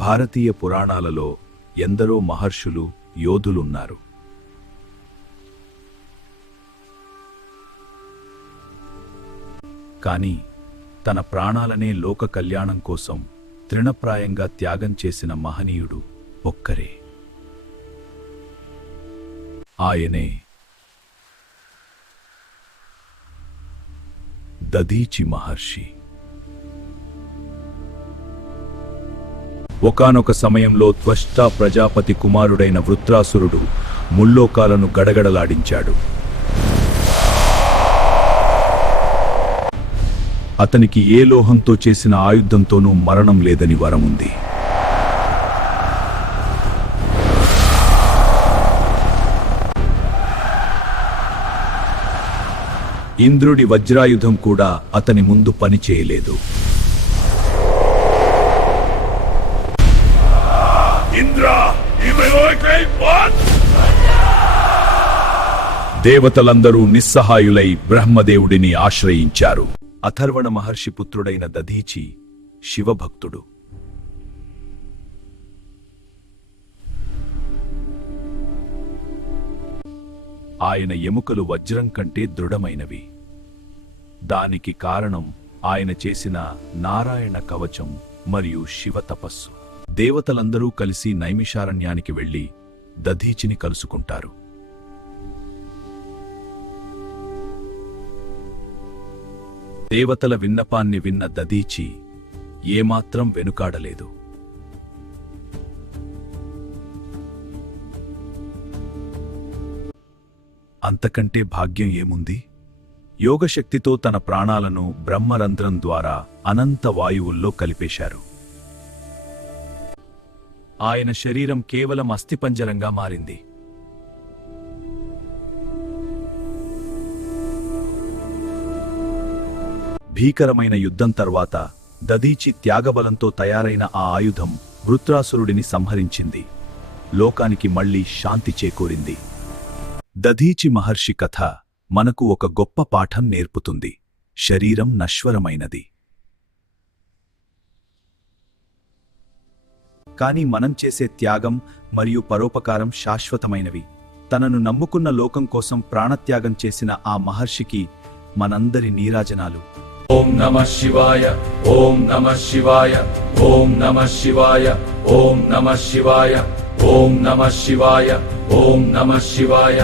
భారతీయ పురాణాలలో ఎందరో మహర్షులు యోధులున్నారు. కానీ తన ప్రాణాలనే లోక కళ్యాణం కోసం తృణప్రాయంగా త్యాగం చేసిన మహనీయుడు ఒక్కరే. ఆయనే దధీచి మహర్షి. ఒకానొక సమయంలో త్వష్టా ప్రజాపతి కుమారుడైన వృత్రాసురుడు ముల్లోకాలను గడగడలాడించాడు. అతనికి ఏ లోహంతో చేసిన ఆయుధంతోనూ మరణం లేదని వరముంది. ఇంద్రుడి వజ్రాయుధం కూడా అతని ముందు పనిచేయలేదు. దేవతలందరూ నిస్సహాయులై బ్రహ్మదేవుడిని ఆశ్రయించారు. అథర్వణ మహర్షి పుత్రుడైన దధీచి శివభక్తుడు. ఆయన ఎముకలు వజ్రం కంటే దృఢమైనవి. దానికి కారణం ఆయన చేసిన నారాయణ కవచం మరియు శివ తపస్సు. దేవతలందరూ కలిసి నైమిషారణ్యానికి వెళ్లి దధీచిని కలుసుకుంటారు. దేవతల విన్నపాన్ని విన్న దధీచి ఏమాత్రం వెనుకాడలేదు. అంతకంటే భాగ్యం ఏముంది? యోగశక్తితో తన ప్రాణాలను బ్రహ్మరంధ్రం ద్వారా అనంత వాయువుల్లో కలిపేశారు. ఆయన శరీరం కేవలం అస్థిపంజరంగా మారింది. భీకరమైన యుద్ధం తర్వాత దధీచి త్యాగబలంతో తయారైన ఆ ఆయుధం వృత్రాసురుడిని సంహరించింది. లోకానికి మళ్లీ శాంతి చేకూరింది. దధీచి మహర్షి కథ మనకు ఒక గొప్ప పాఠం నేర్పుతుంది. శరీరం నశ్వరమైనది, కానీ మనం చేసే త్యాగం మరియు పరోపకారం శాశ్వతమైనవి. తనను నమ్ముకున్న లోకం కోసం ప్రాణత్యాగం చేసిన ఆ మహర్షికి మనందరి నీరాజనాలు. ఓం నమః శివాయ, ఓం నమః శివాయ, ఓం నమః శివాయ, ఓం నమః శివాయ, ఓం నమః శివాయ, ఓం నమః శివాయ.